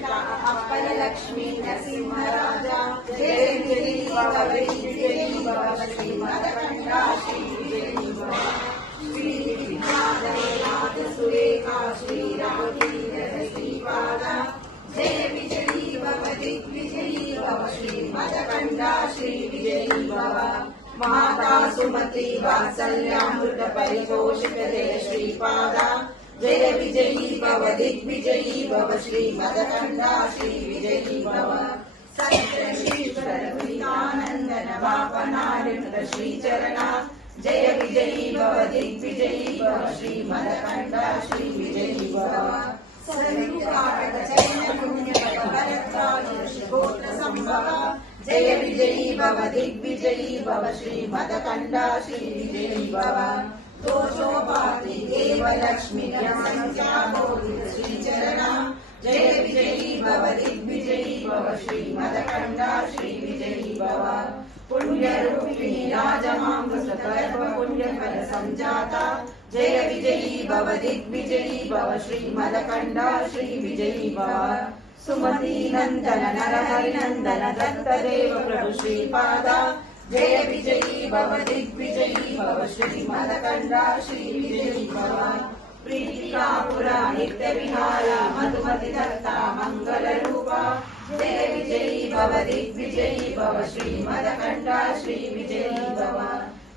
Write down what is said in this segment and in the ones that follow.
रक्षिता अप्पल लक्ष्मी नरसिंहराजा जय विजयी भव विजयी भव श्रीमदकंडा श्री विजयी भव श्री विद्याधरनाथ सुरेखा श्री रामचंद्र श्रीपादा जय विजयी भव दिग्विजयी भव श्रीमदकंडा श्री विजयी भव माता सुमति वात्सल्यामृत परितोषित जय श्रीपादा जय विजयी भव दिग्विजयी भव श्रीमदकंडा श्री विजयी भव सत्य श्रीधर वितानंद नवापनारित श्रीचरणा जय विजयी भव दिग्विजयी भव श्रीमदकंडा श्री विजयी भव सरयुगाटक चैन पुण्य भरद्वाज श्रीगोत्र संभव जय विजयी भव दिग्विजयी भव श्रीमदकंडा श्री विजयी भव दोषोपाति देव लक्ष्मी संख्याबोधित श्रीचरणा जय विजयी भव दिग्विजयी भव श्रीमदकंडा श्री विजयी भव पुण्यरूपिणी राजमांगसकल्प पुण्यफल संजाता जय विजयी भव दिग्विजयी भव श्रीमदकंडा श्री विजयी भव सुमति नंदन नरहरि नंदन दत्तदेव प्रभु श्रीपादा जय विजयी भव दिग्विजयी भव श्रीमदकंडा श्री विजयी भव प्रीतिकापुरा नित्य विहारा मधुमति दत्ता मंगल रूपा जय विजयी भव दिग्विजयी भव श्रीमदकंडा श्री विजयी भव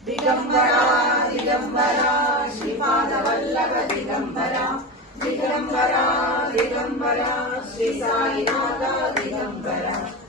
दिगंबरा दिगंबरा श्रीपाद वल्लभ दिगंबरा दिगंबरा दिगंबरा श्री साईनाथ दिगंबरा।